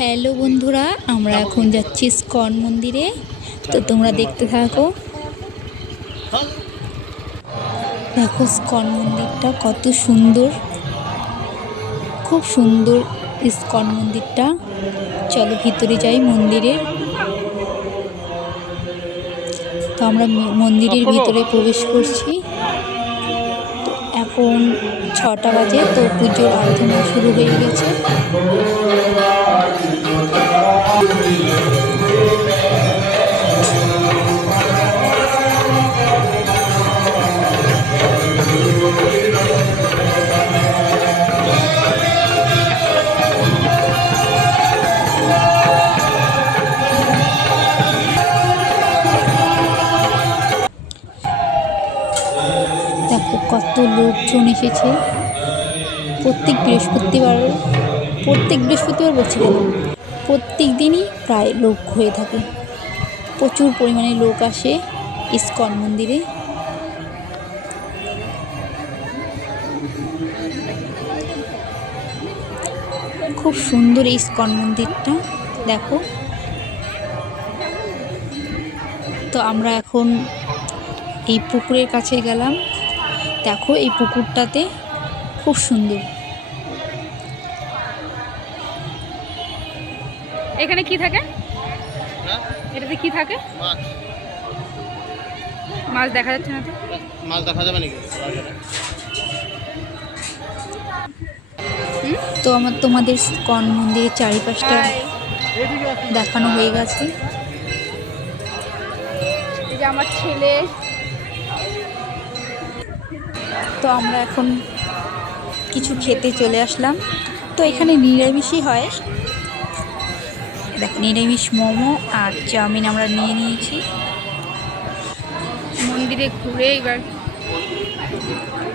Hello বন্ধুরা, আমরা এখন যাচ্ছি ইস্কন মন্দিরে। তো তোমরা দেখতে থাকো। দেখো ইস্কন মন্দিরটা কত সুন্দর, খুব সুন্দর ইস্কন মন্দিরটা। চলো ভিতরে যাই মন্দিরের। তো আমরা মন্দিরের ভিতরে প্রবেশ করছি। তো এখন 6টা বাজে, তো পুজোর আরাধনা শুরু হয়ে গেছে। দেখো কত লোকজন এসেছে। প্রত্যেক বৃহস্পতিবার বলছি কেন, প্রত্যেক দিনই প্রায় লোক হয়ে থাকে। প্রচুর পরিমাণে লোক আসে ইস্কন মন্দিরে। খুব সুন্দর এই ইস্কন মন্দিরটা, দেখো। তো আমরা এখন এই পুকুরের কাছে গেলাম। দেখো এই পুকুরটাতে খুব সুন্দর। এখানে কি থাকে? এটাতে কি থাকে? মাছ দেখা যাচ্ছে না তো। মাছ দেখা যাবে নাকি? তো তোমাদের ইস্কন মন্দিরের চারিপাশটা দেখানো হয়ে গেছে। এই যে আমার ছেলে। তো আমরা এখন কিছু খেতে চলে আসলাম। তো এখানে নিরামিষই হয়। দেখো নিরামিষ মোমো আর চাউমিন আমরা নিয়ে নিয়েছি। মন্দিরে ঘুরে এবার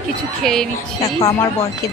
কিছু খেয়ে নিচ্ছি। দেখো আমার বরকে